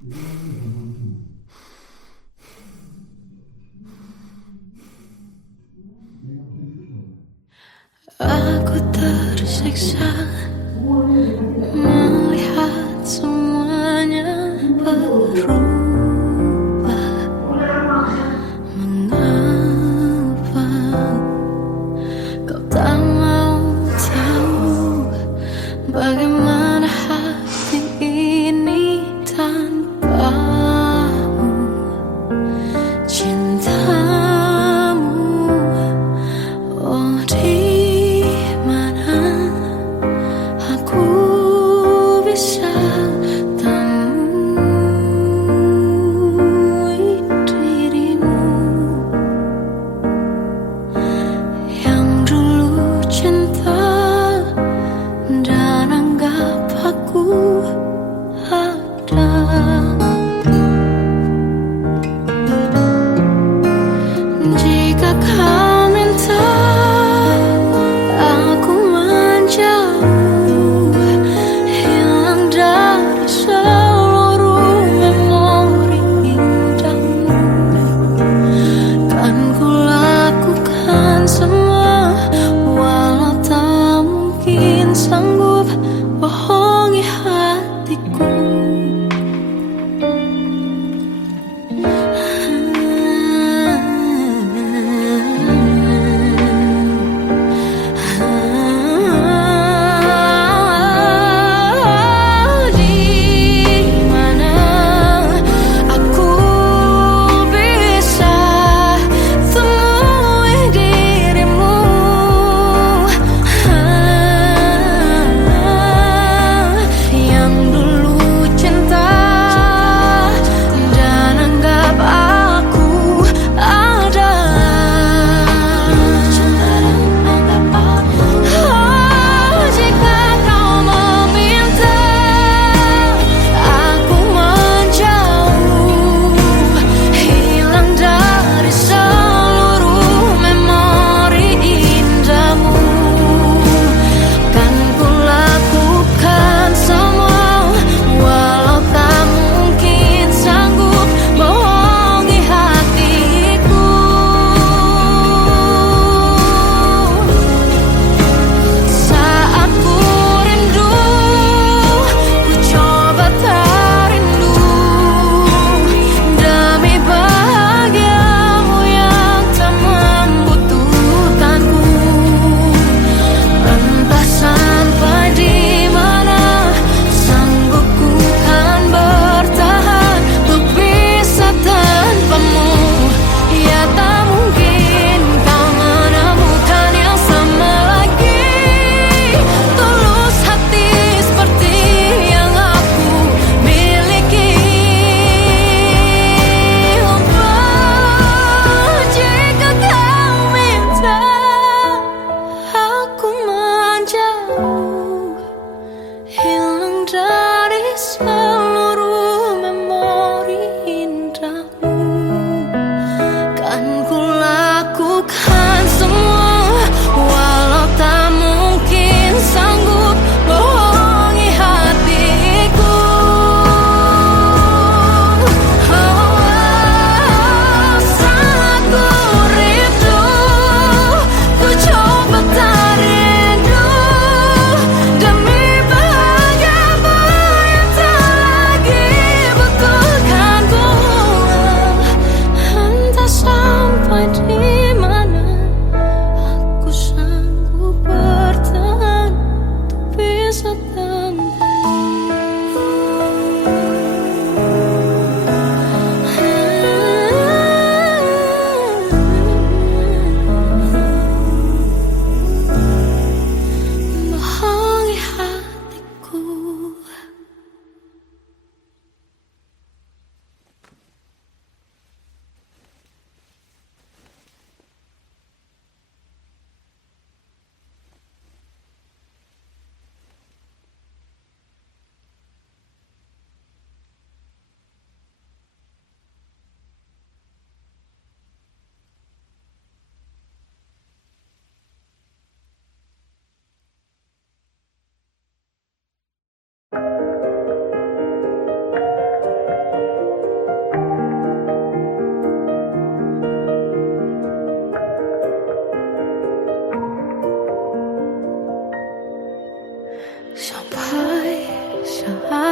Aku tersiksa melihat semuanya berubah. Mengapa kau tak mau tahu bagaimana hati ini tanpamu? Cintamu, oh di mana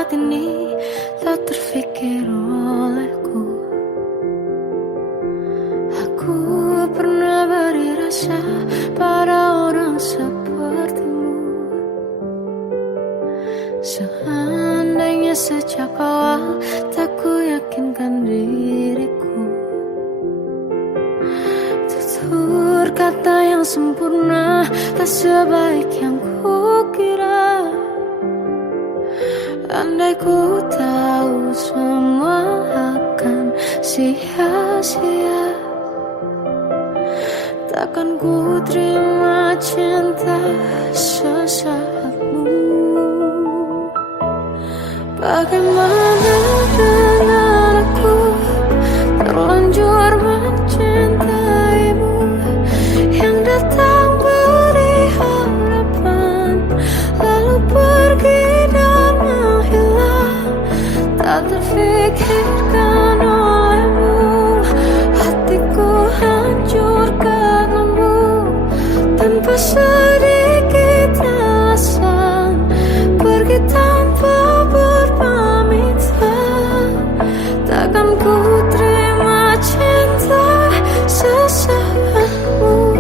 saat ini tak terfikir olehku. Aku pernah beri rasa pada orang sepertimu. Seandainya sejak awal tak ku yakinkan diriku, tutur kata yang sempurna tak sebaik yang ku kira. Andai ku tahu semua akan sia-sia, takkan ku terima cinta sesaatmu. Bagaimana dengan aku terlanjur mencintaimu, yang datang beri harapan lalu pergi dan menghilang. Tak terfikirkan olehmu, hatiku hancur karenamu. Tanpa sedikit alasan pergi tanpa berpamitan. Takkan ku terima cinta sesaatmu.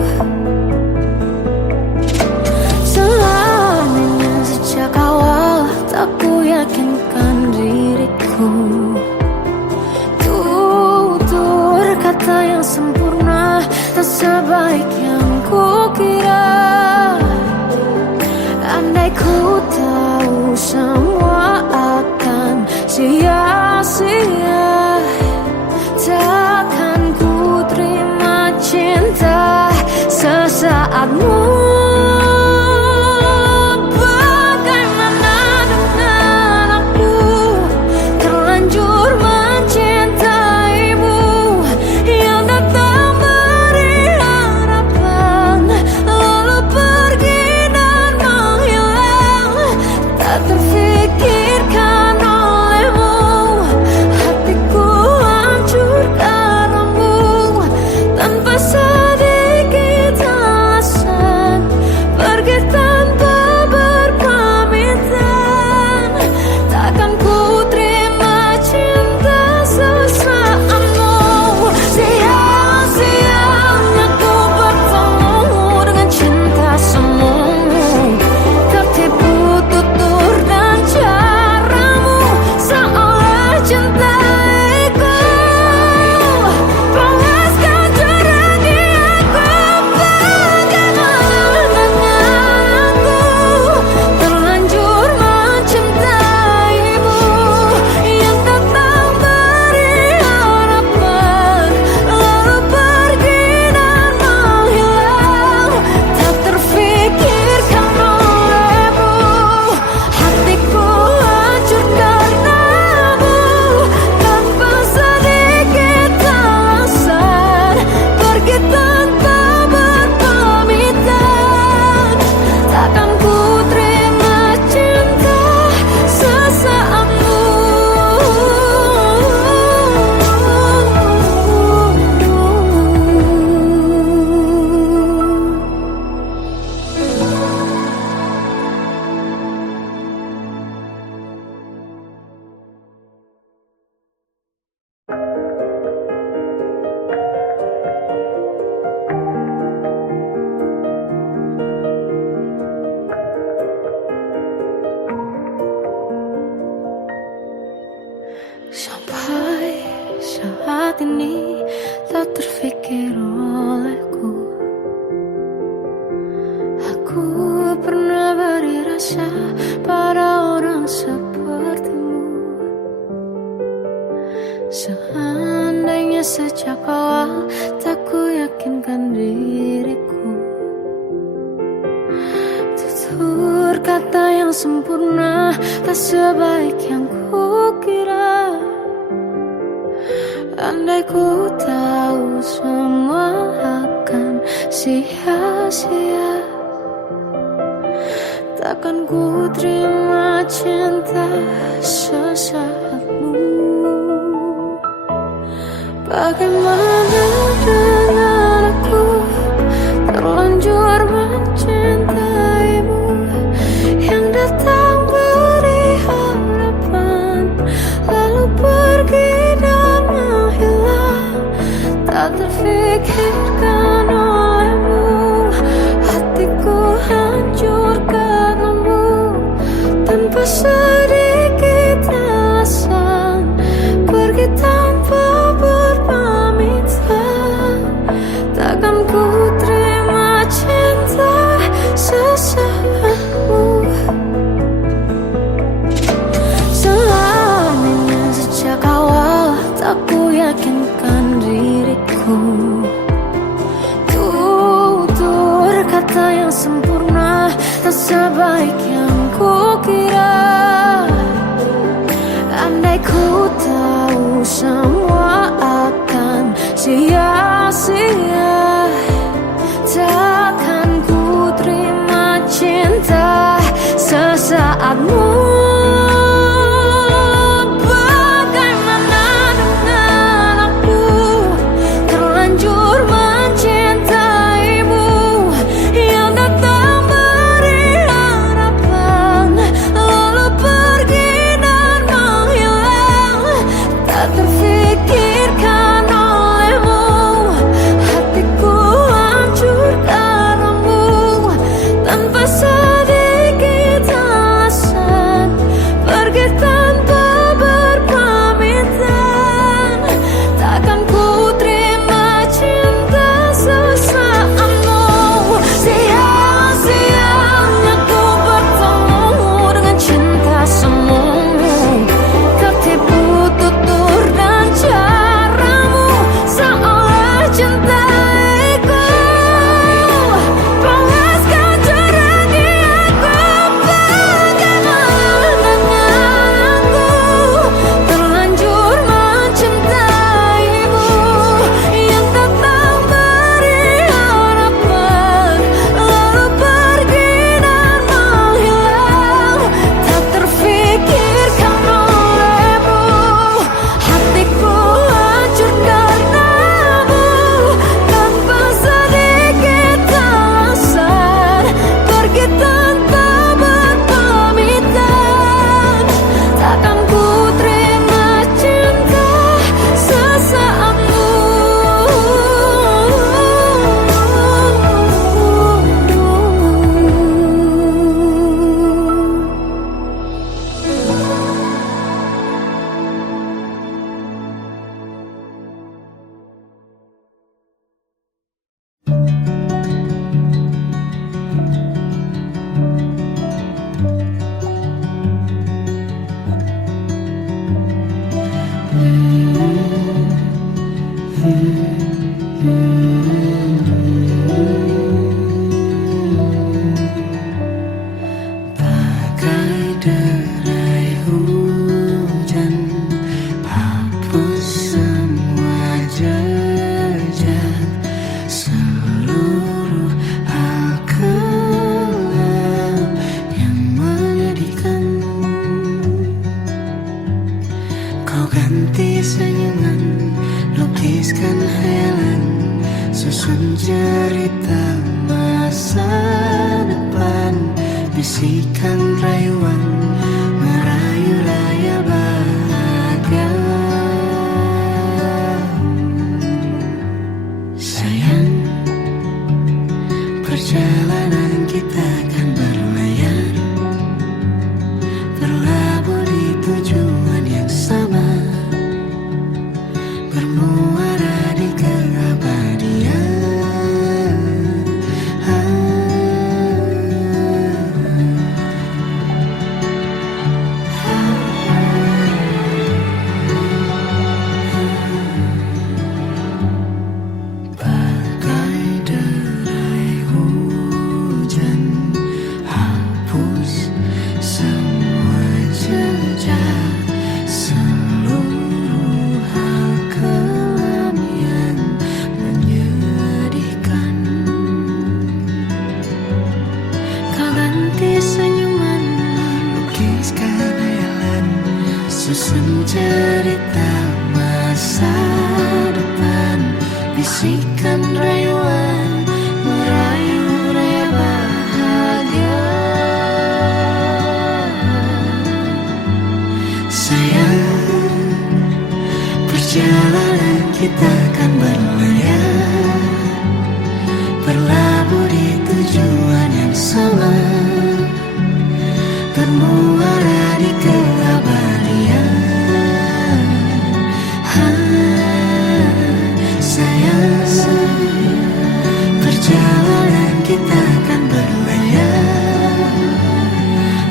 Seandainya sejak awal tak ku yakinkan diriku, tutur kata yang sempurna tak sebaik yang ku kira. Andai ku tahu semua akan sia-sia, takkan ku terima cinta sesaatmu. Bagaimana dengan aku terlanjur mencintaimu, yang datang beri harapan lalu pergi dan menghilang. Tak terfikirkan olehmu, hatiku hancur karenamu. Tanpa sedikit alasan pergi tanpa berpamitan. Takkan ku terima cinta sesaatmu. Sia-sianya ku bertemu dengan cinta semu. Tertipu tutur dan caramu, seolah cintaiku panaskan curahi aku. Bagaimana dengan aku terlanjur mencintaimu, yang datang beri harapan lalu pergi dan menghilang. Tak terfikirkan olehmu, hatiku hancur karenamu. Tanpa sedikit alasan pergi tanpa berpamitan. Takkan ku terima cinta sesaatmu. Sampai saat ini tak terfikir olehku. Aku pernah beri rasa pada orang sepertimu. Seandainya sejak awal tak ku yakinkan diriku, tutur kata yang sempurna tak sebaik yang ku kira. Andai ku tahu semua akan sia-sia, takkan ku terima cinta sesaatmu. Bagaimana dengan aku terlanjur mencintaimu, yang datang beri harapan Aku yakinkan diriku, tutur kata yang sempurna tak sebaik yang kukira. Andai ku tahu semua akan sia-sia, takkan ku terima cinta sesaatmu.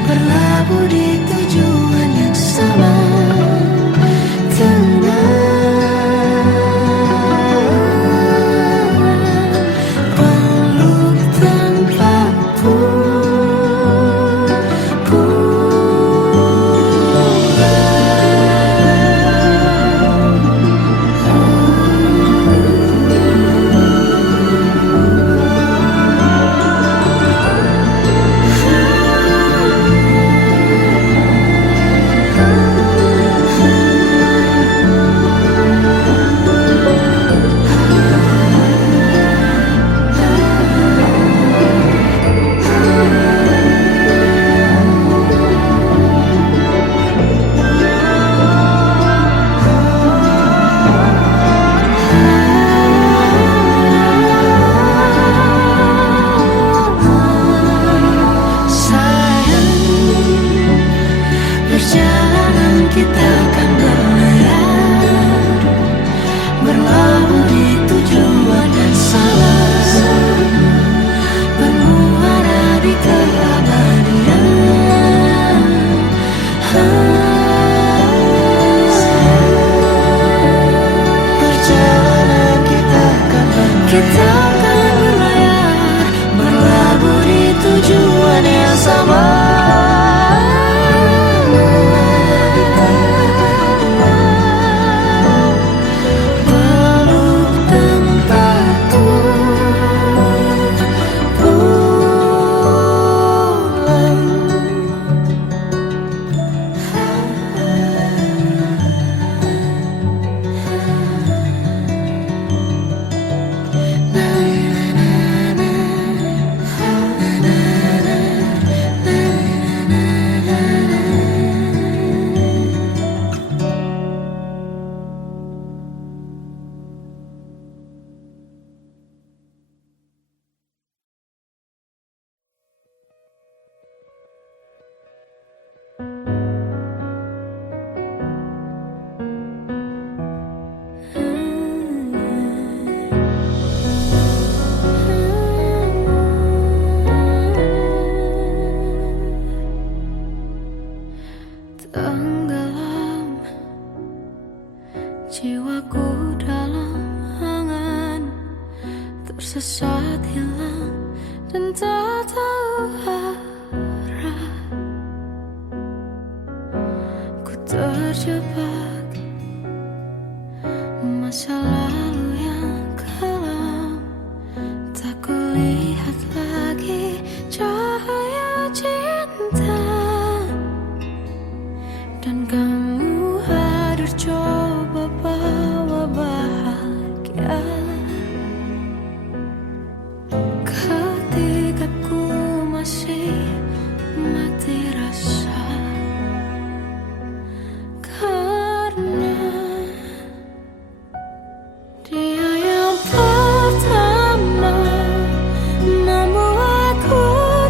Berlabuh di tujuan yang sama. Tenang kita akan berlayar, berlabuh di tujuan yang sama, bermuara di keabadian. Perjalanan kita akan berlayar, berlabuh di tujuan yang sama. Tenggelam jiwaku dalam angan, tersesat hilang dan tak tahu arah. Ku terjebak masa lalu yang kelam, tak kulihat lagi cahaya cinta. Dan kamu hadir coba bawa bahagia ketika ku masih mati rasa, karena dia yang pertama membuatku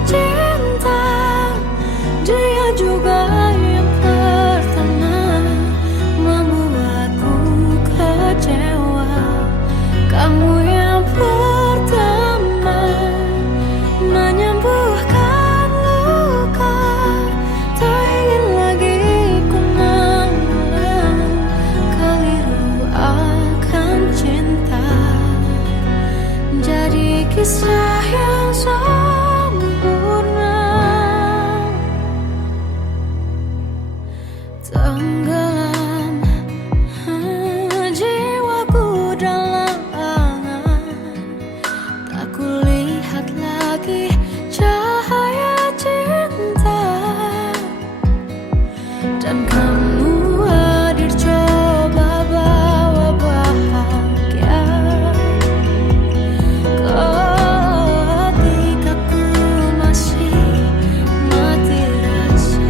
cinta. Dia juga yang membuatku kecewa. Kamu yang pertama menyembuhkan luka. Tak ingin lagi ku mengulang keliru akan cinta. Jadi kisah yang sempurna. Tenggelam jiwaku dalam angan, tak kulihat lagi cahaya cinta. Dan kamu hadir coba bawa bahagia ketika ku masih mati rasa.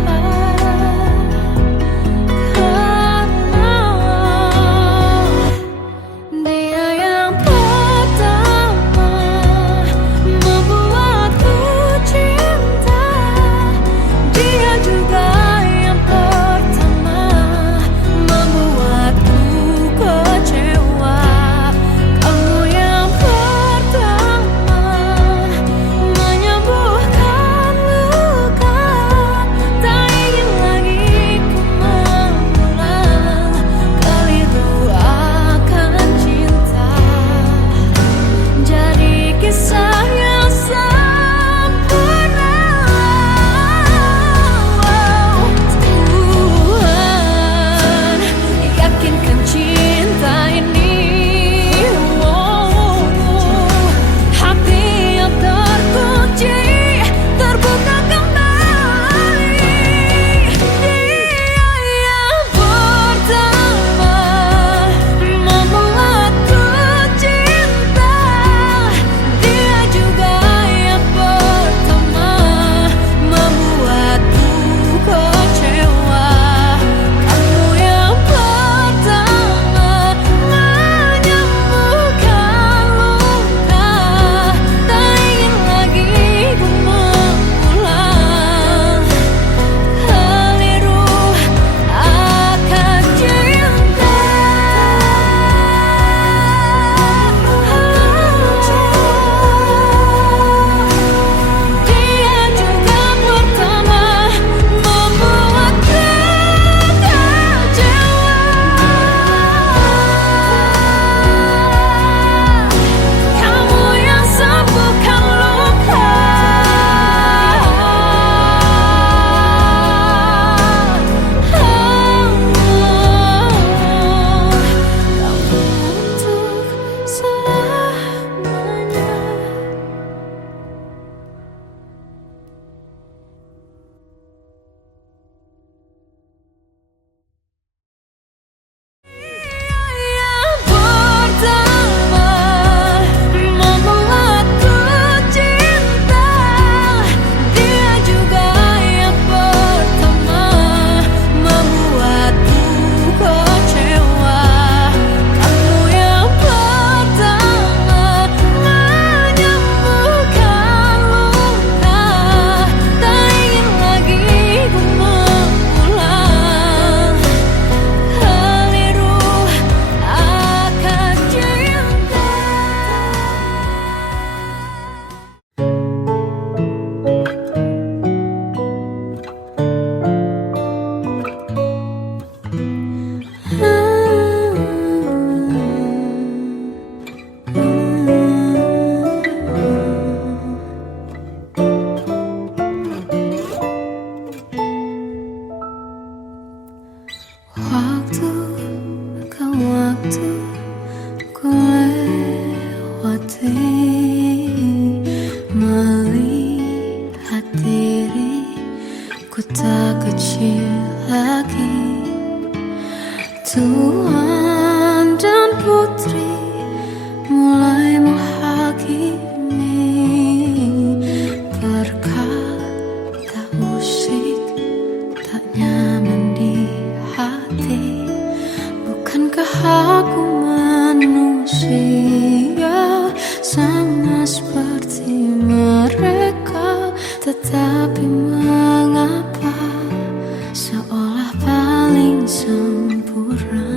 Waktu ke waktu ku lewati, melihat diriku tak kecil lagi. Tuan dan putri mulai menghakimi, berkata musik tak nyaman di hati. Bukankah aku manusia sama seperti mereka? Tetapi mengapa seolah paling sempurna?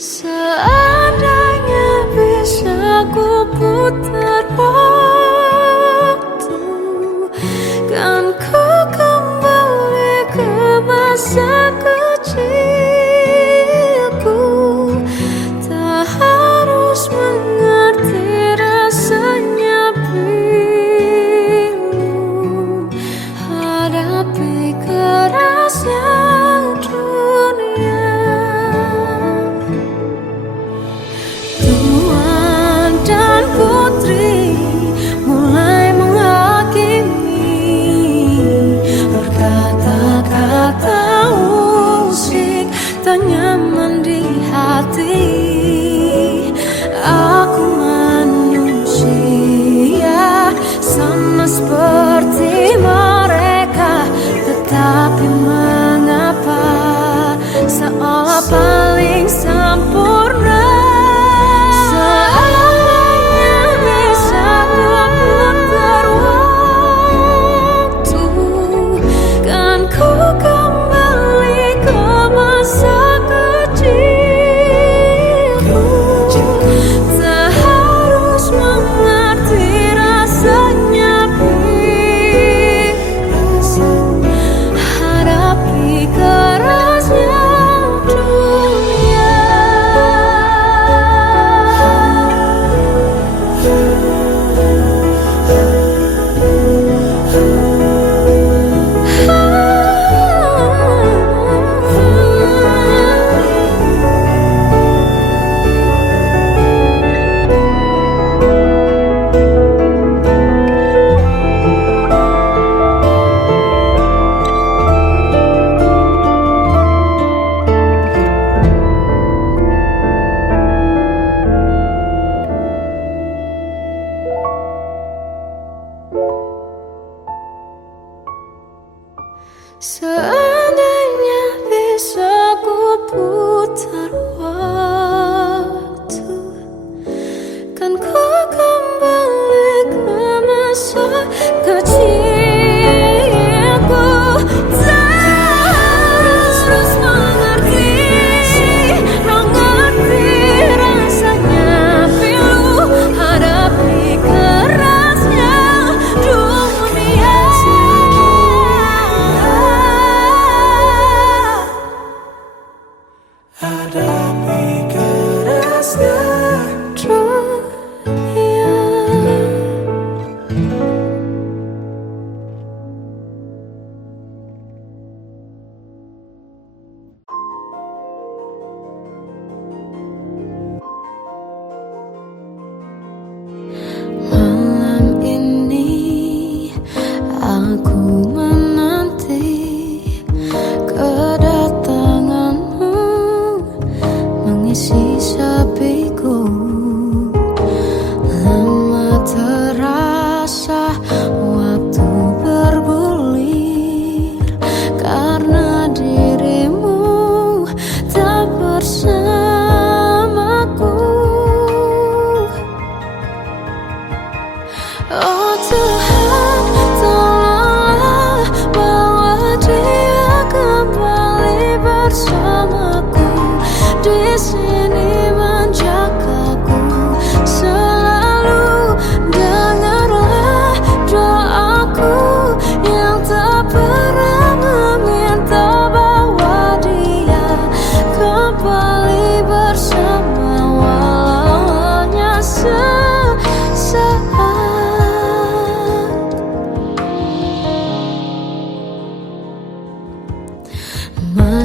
Seandainya bisa ku putar waktu, kan ku kembali ke masa kecilku. Tak harus mengerti rasanya pilu, hadapi kerasnya dunia. Tuan dan putri mulai menghakimi, berkata-kata musik tak nyaman di hati. Aku manusia sama seperti mereka, tetapi mengapa seolah paling sempurna? Seandainya bisa ku putar waktu, kan ku kembali ke masa kecilku. Tak harus mengerti rasanya pilu, hadapi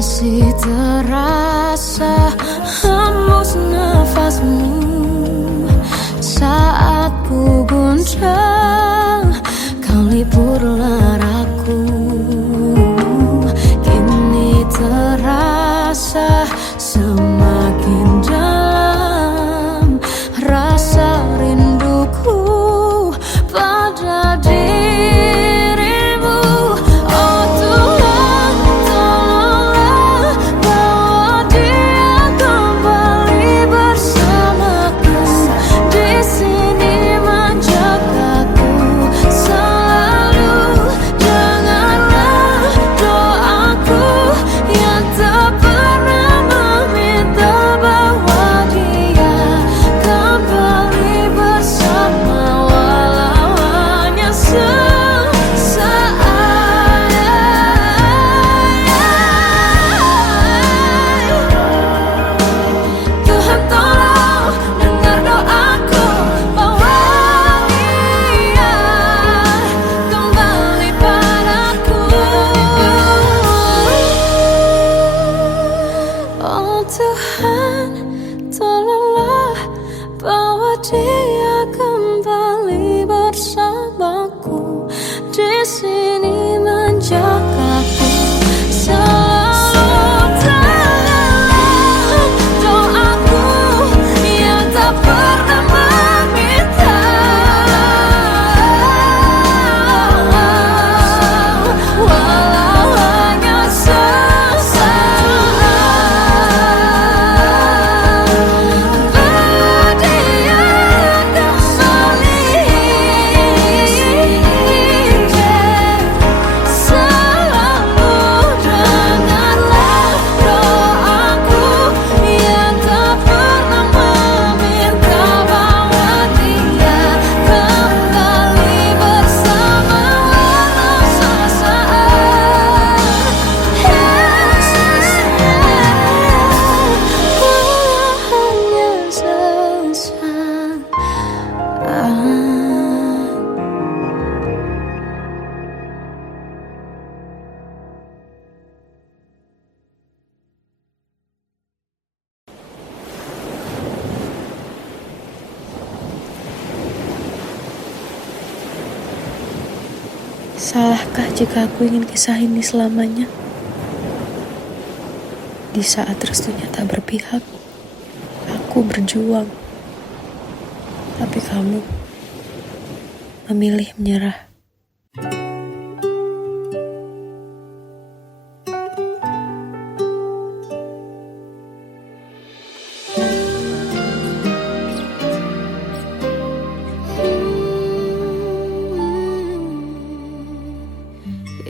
masih terasa hembus nafasmu saat ku guncang, kau liburlah raku. Kini terasa semakin dalam rasa rinduku pada dirimu. Oh Tuhan, tolonglah bawa dia kembali bersamaku. Di sini menjagaku selalu. Dengarlah doaku yang tak pernah meminta bawa dia kembali bersama, walau hanya sesaat. Tuhan tolong dengar doaku, bawa dia kembali padaku. Oh Tuhan, tolonglah bawa dia kembali bersamaku. Di sini menjagaku selalu. Dengarlah doaku yang tak pernah meminta, walau hanya sesaat. Bawa dia kembali selalu. Dengarlah doaku yang tak pernah meminta, bawa dia kembali bersama, walau sesaat. Walau hanya sesaat. Salahkah jika aku ingin kisah ini selamanya? Di saat restunya tak berpihak, aku berjuang. Tapi kamu memilih menyerah.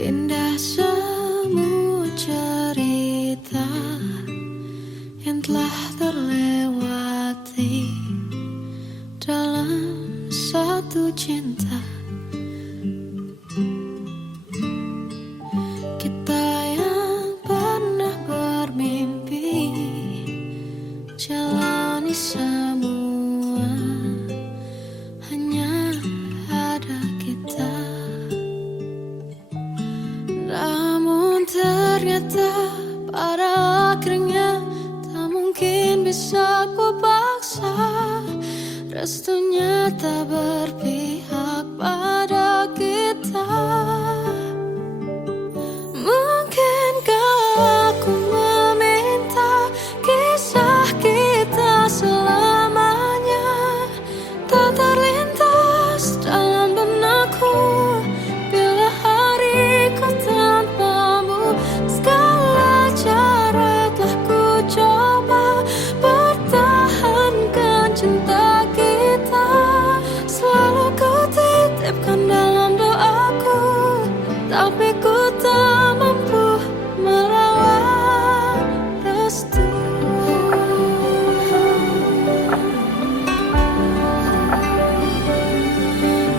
Indah semua cerita yang telah terlewati dalam satu cinta. Kita yang pernah bermimpi jalani semua, hanya ada kita. Namun ternyata pada akhirnya tak mungkin bisa ku paksa. Restunya tak berpihak pada kita. Mungkinkah aku meminta kisah kita selamanya tak terlintas dalam benakku bila hariku tanpamu. Segala cara telah ku coba pertahankan cinta kita. Selalu ku titipkan dalam doaku, tapi ku tak mampu melawan restu.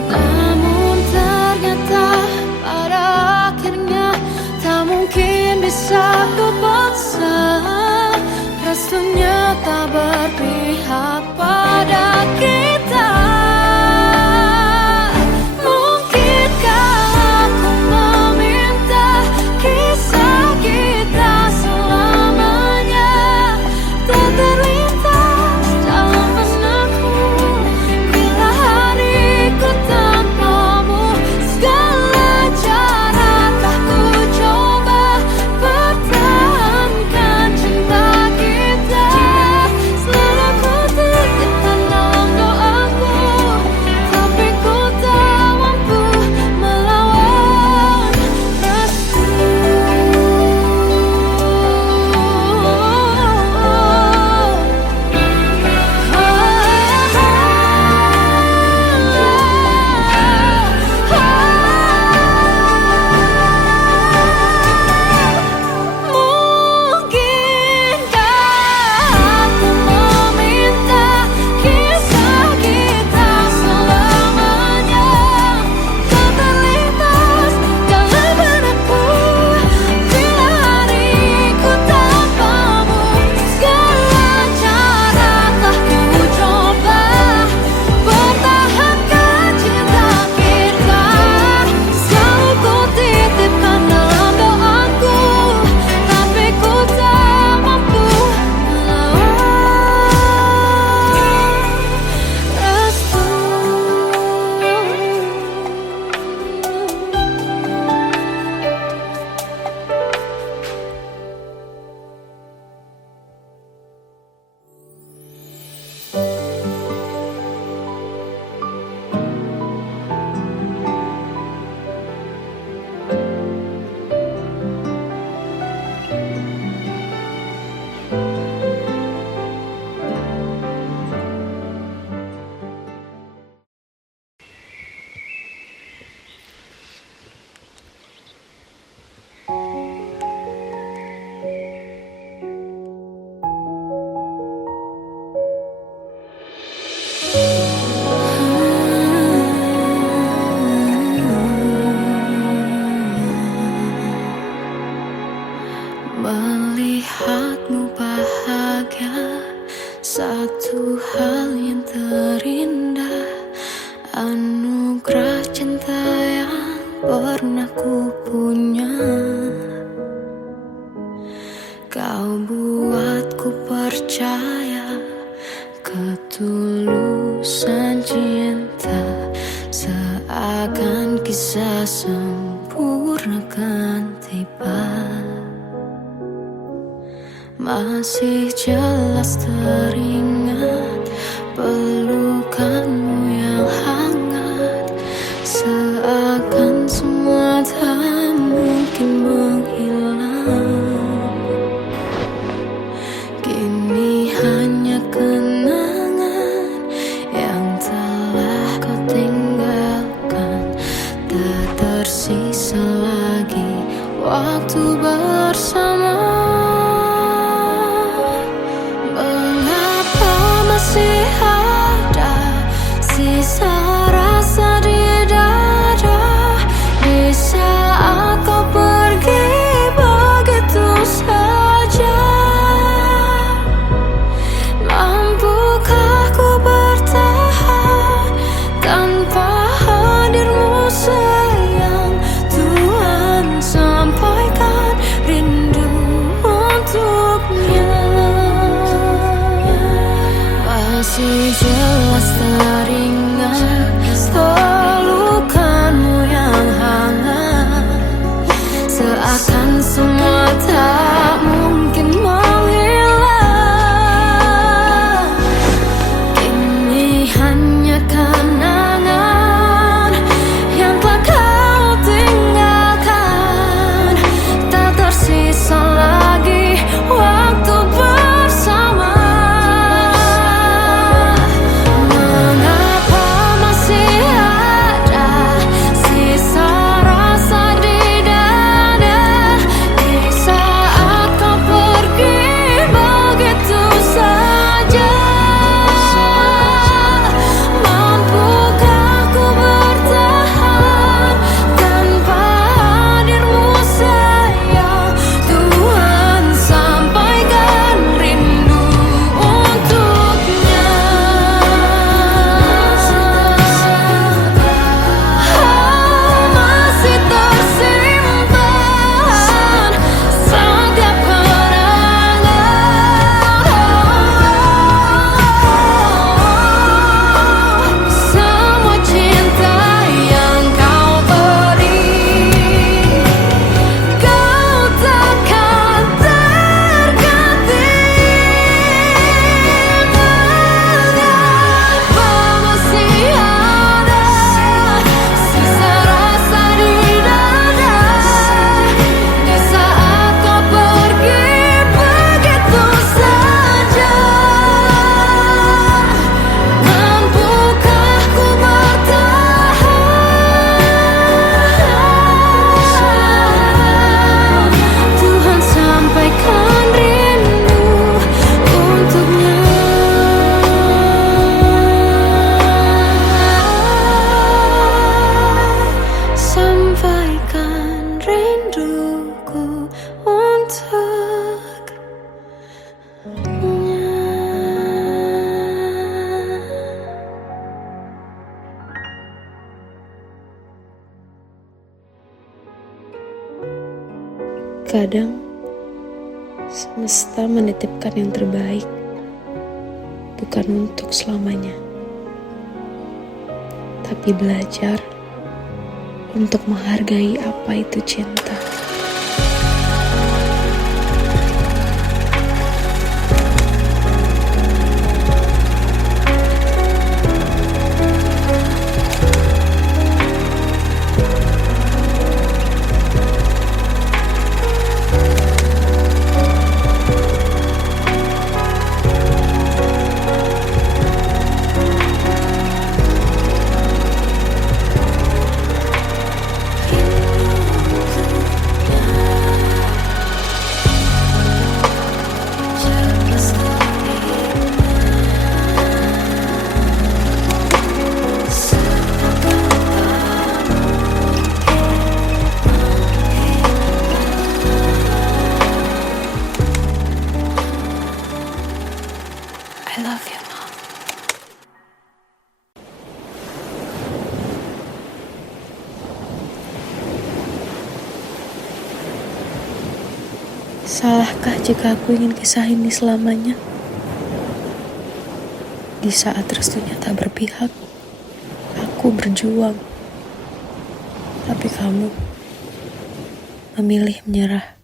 Namun ternyata pada akhirnya tak mungkin bisa ku paksa. Restunya tak berpihak pada kita. Mungkinkah aku meminta kisah kita Melihatmu bahagia, satu hal yang terindah, anugerah cinta yang pernah ku punya. Kau buatku percaya ketulusan cinta, seakan kisah sempurna kan tiba. Masih jelas teringat pelukanmu yang hangat, seakan semua tak mungkin menghilang. Kini hanya kenangan yang telah kau tinggalkan, tak tersisa lagi waktu bersama. Masih ada sisa rasa di dada di saat kau pergi begitu saja. Mampukah ku bertahan tanpa hadirmu sayang? Tuhan sampaikan rindu untuknya. Masih jelas teringat pelukanmu yang hangat, seakan semua tak mungkin menghilang. Kini hanya kenangan yang telah kau tinggalkan, tak tersisa lagi waktu bersama. Kadang semesta menitipkan yang terbaik, bukan untuk selamanya, tapi belajar untuk menghargai apa itu cinta. Salahkah jika aku ingin kisah ini selamanya? Di saat restunya tak berpihak, aku berjuang. Tapi kamu memilih menyerah.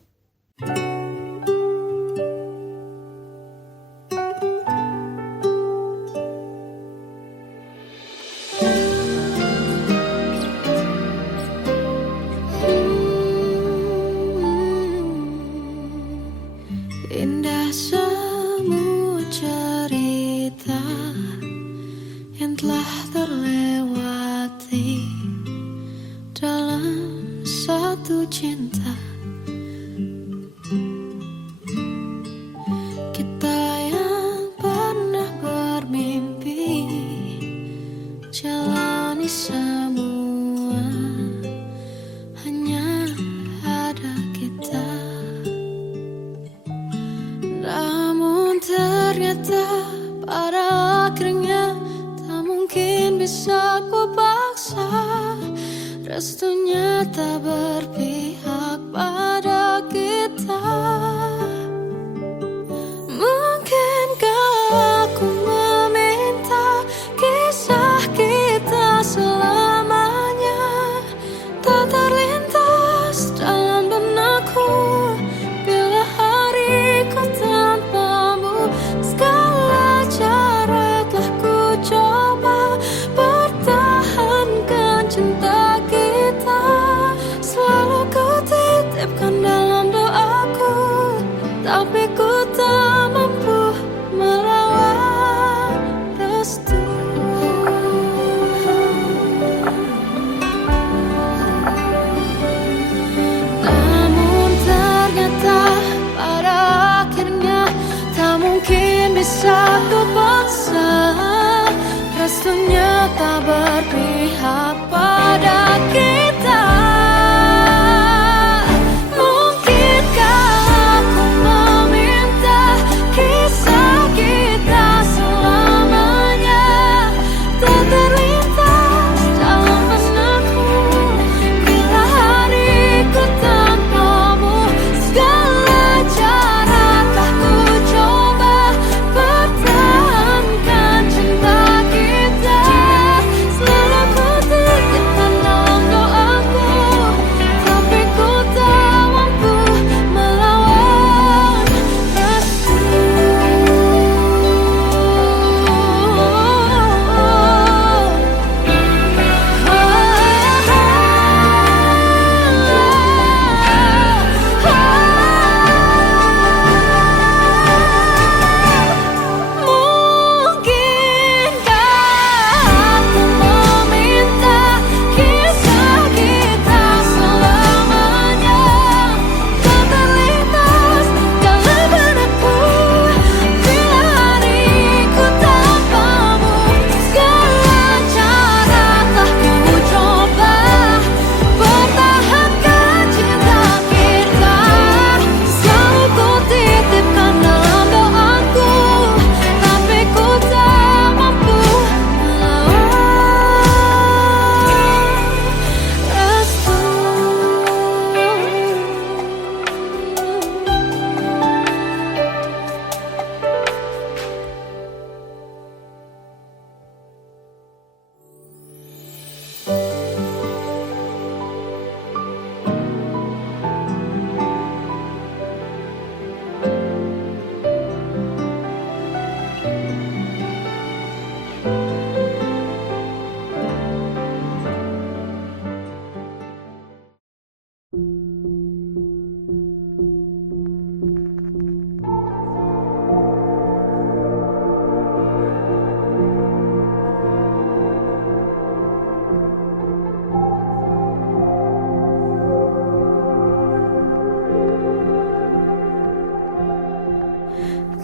Indah semua cerita yang telah terlewati dalam satu cinta. Kita yang pernah bermimpi jalani semua, hanya ada kita. Namun ternyata pada akhirnya tak mungkin bisa ku paksa. Restunya tak berpihak pada kita. Mungkinkah aku meminta kisah kita selamanya tak terlintas dalam benakku bila hariku tanpamu. Segala cara telah ku coba pertahankan cinta kita. Selalu ku titipkan dalam doaku, tapi ku tak mampu melawan restu. Namun ternyata pada akhirnya tak mungkin bisa ku paksa. Restunya tak berpihak pada kita. Mungkinkah aku meminta kisah kita selamanya tak terlintas dalam benakku bila hariku tanpamu. Segala cara telah ku coba pertahankan cinta kita. Selalu ku titipkan dalam doaku, tapi ku tak mampu melawan restu. Mungkinkah aku meminta kisah kita selamanya tak terlintas dalam benakku bila hariku tanpamu. Segala cara telah ku coba pertahankan cinta kita. Selalu ku titipkan dalam doaku, tapi ku tak mampu melawan restu.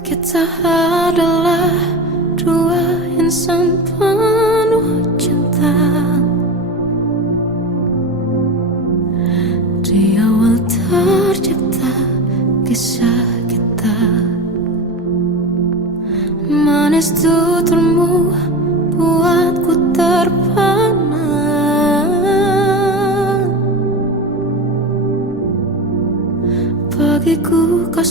Kita adalah dua insan penuh cinta. Di awal tercipta kisah kita. Manis tuturmu buatku terpana. Bagiku kau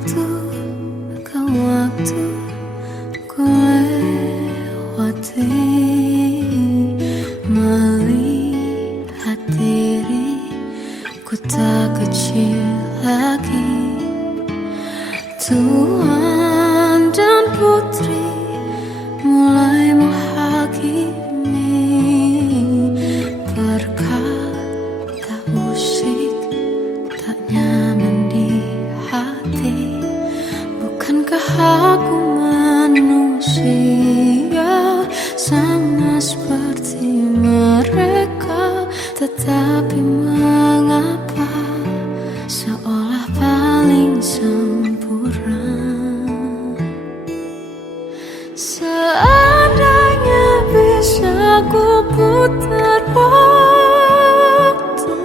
waktu ke waktu ku lewati, melihat diriku tak kecil lagi. Tuan dan putri mulai menghakimi, berkata usik tak nyaman di hati. Bukankah aku manusia sama seperti mereka? Tetapi mengapa seolah paling sempurna? Seandainya bisa ku putar waktu,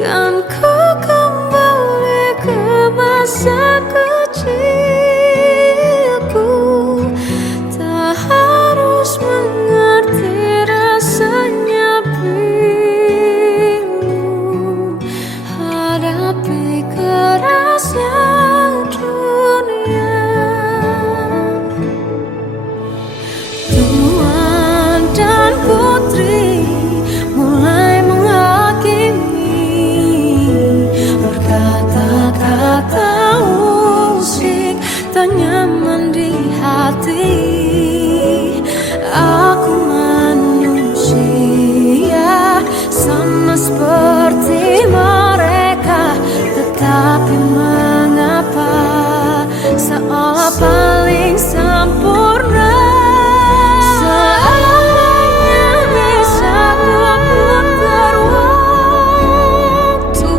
kan ku kembali ke masa kecilku. Tak harus mengerti rasanya bingung hadapi kerasnya dunia. Tuan dan putri mulai menghakimi, berkata-kata usik tak nyaman di hati. Aku manusia sama seperti mereka, tetapi mengapa seolah paling sempurna? Seandainya bisa ku putar waktu,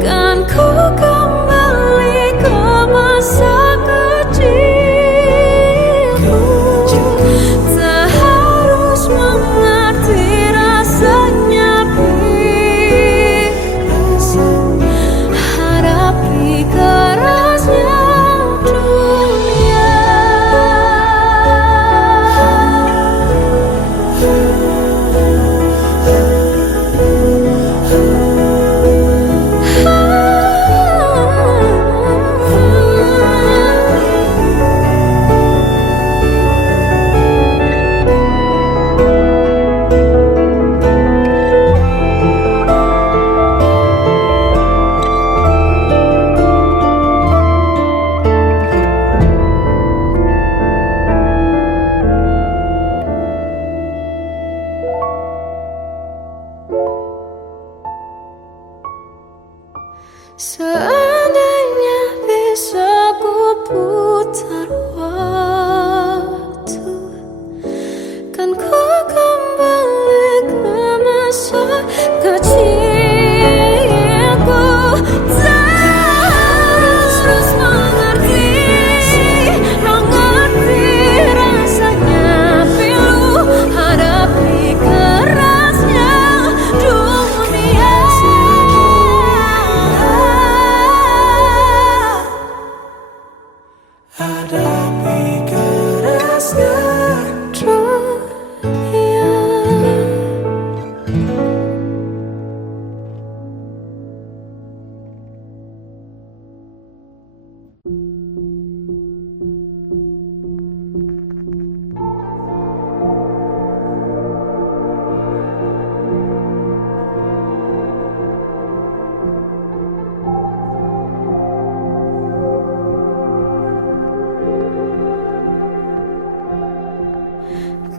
kan ku kembali ke masa kecilku. Tak harus mengerti rasanya bingung hadapi kerasnya dunia. Seandainya bisa ku putar waktu, kan ku kembali ke masa kecilku. Tak harus mengerti rasanya pilu hadapi kerasnya dunia. Hadapi kerasnya dunia.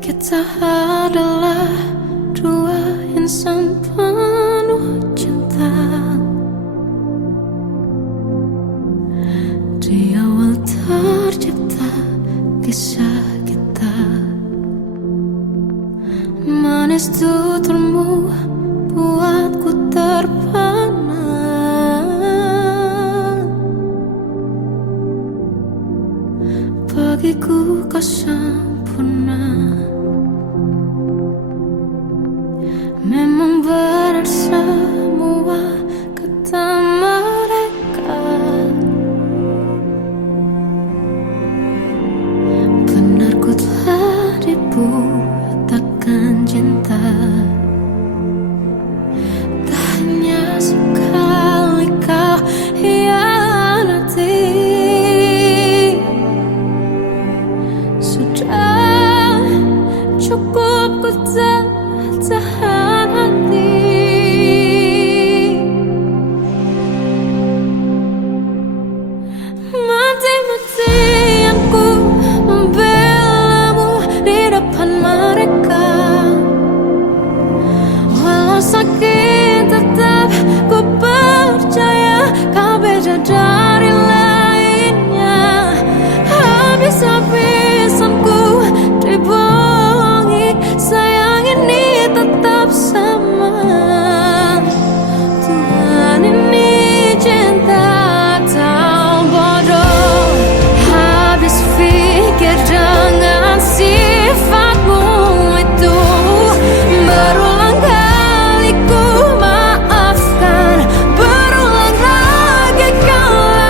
Kita adalah dua insan penuh cinta. Di awal tercipta kisah kita, manis tuturmu buatku terpana. Bagiku kau sempurna. Memang benar semua kata mereka, benar ku telah dibuatakan cinta. Tak hanya sekali kau hianati. dari lainnya. Habis-habisanku dibohongi, sayang ini tetap sama. Tuhan ini cinta atau bodoh? Habis pikir dengan sifatmu itu, berulang kali ku maafkan, berulang lagi kau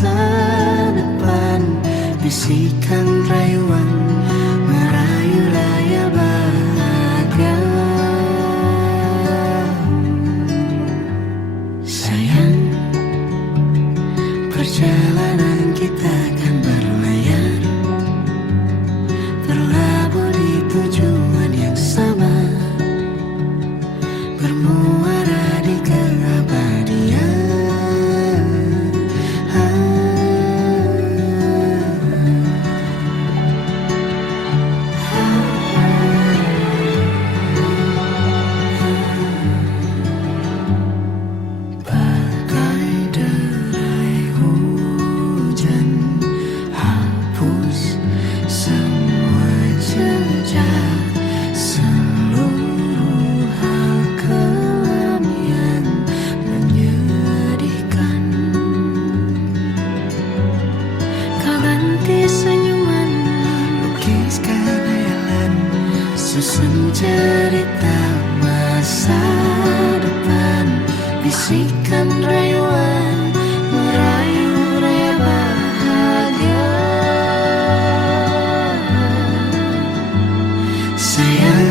masa depan. Bisikan rayuan merayu raya bahagia. Sayang, perjalanan kita akan berlayar, berlabuh di tujuan yang sama, bermuara di keabadian. Bagai derai hujan, hapus semua jejak, seluruh hal kelam yang menyedihkan. Kau ganti senyuman, lukiskan hayalan, susun cerita masa depan. Bisikan rayuan merayu raya bahagia. Sayang,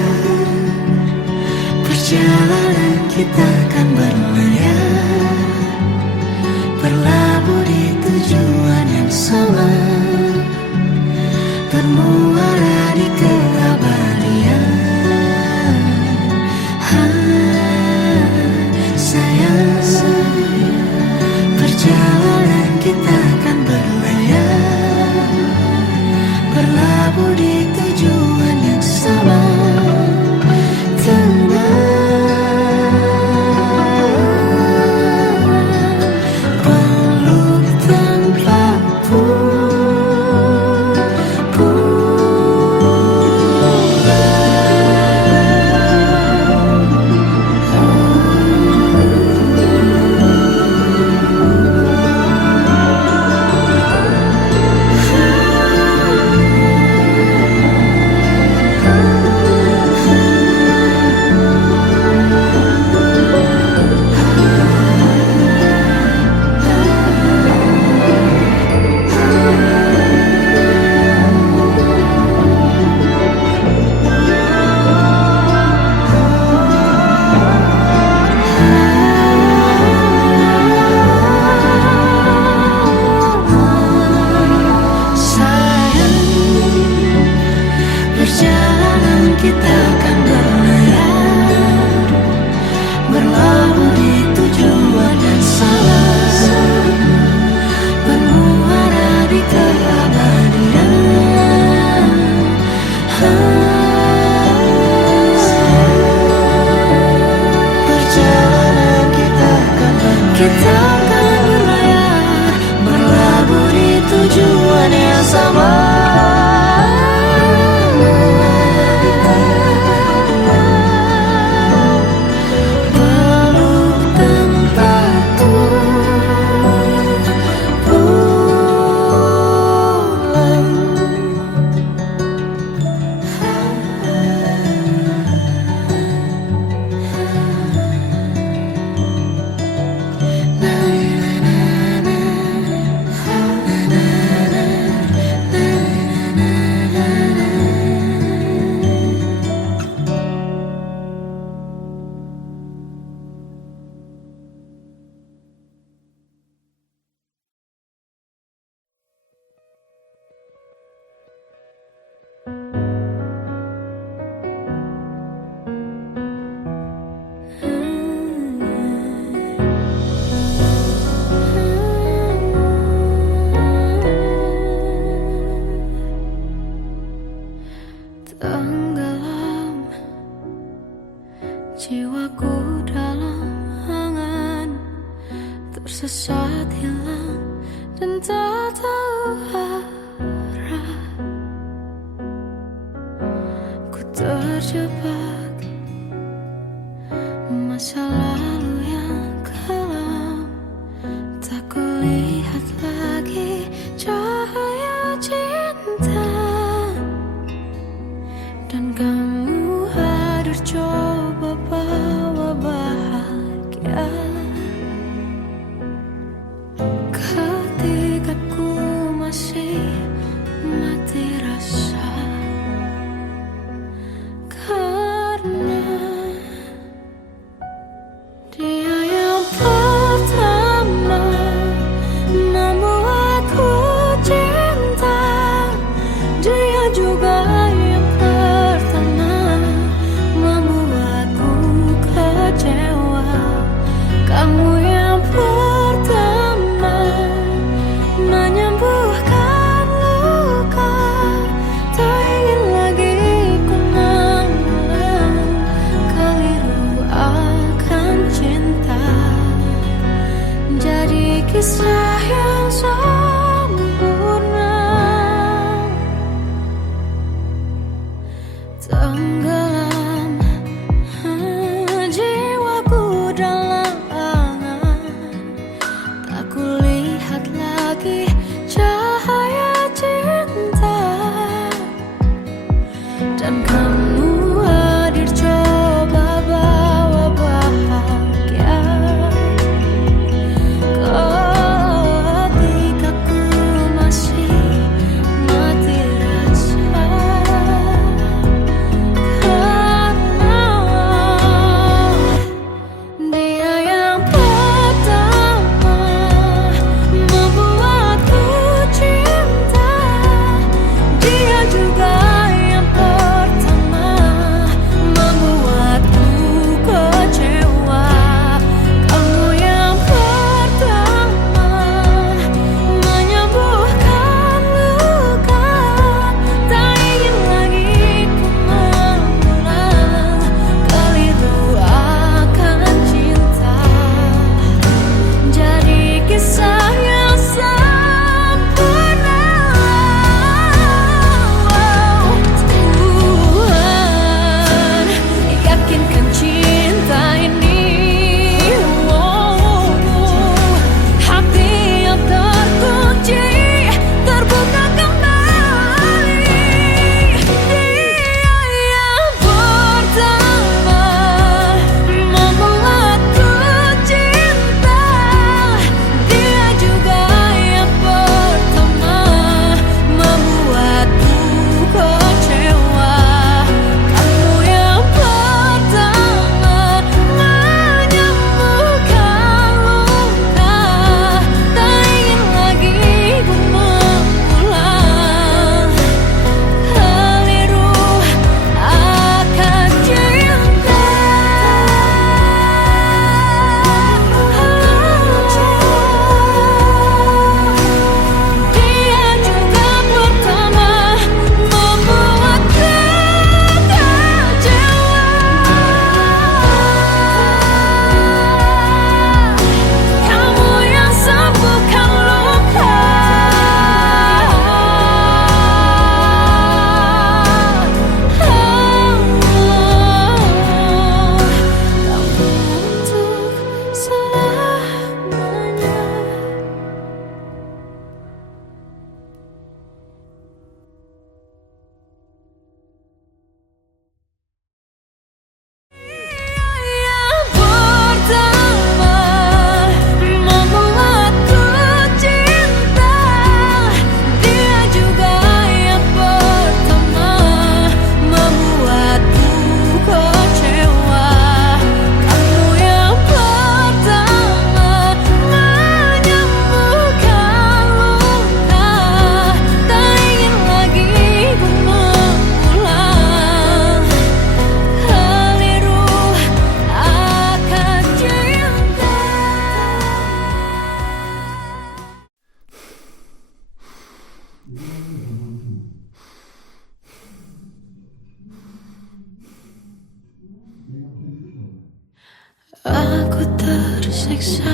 perjalanan kita akan berlayar, berlabuh di tujuan yang sama, bermuara di keabadian. Sayang, perjalanan kita akan berlayar, berlabuh di tujuan yang sama. Peluk tanpa perjalanan kita akan berlayar, berlabuh di tujuan yang sama, bermuara di keabadian. Perjalanan kita akan berlayar, berlabuh di tujuan yang sama. Tenggelam jiwaku dalam angan, tersesat hilang dan tak tahu arah. Ku terjebak masa lalu yang kelam, tak kulihat lagi cahaya cinta. Dan kamu hadir coba bawa bahagia. Ketika lihat lagi cahaya cinta, dan kamu hadir coba bawa bahagia. Ketika ku masih mati rasa, karena dia yang pertama membuatku cinta. Dia juga yang pertama membuatku kecewa. Kamu yang pertama menyembuhkan luka. Tak ingin lagi ku mengulang keliru akan cinta. Jadi kisah yang sempurna. Tuhan, yakinkan cinta ini. Hati yang terkunci terbuka kembali. Dia yang pertama membuatku cinta. Dia juga yang pertama membuatku kecewa. Kamu yang pertama menyembuhkan luka. Tak ingin lagi ku mengulang keliru akan cinta. Dia juga pertama membuatku kecewa. Kamu yang sembuhkan luka. Kamu untuk selamanya. Yang pertama membuatku cinta. Dia juga yang pertama membuatku kecewa. Kamu yang pertama menyembuhkan luka. Tak ingin lagi ku mengulang keliru akan cinta. Aku tersiksa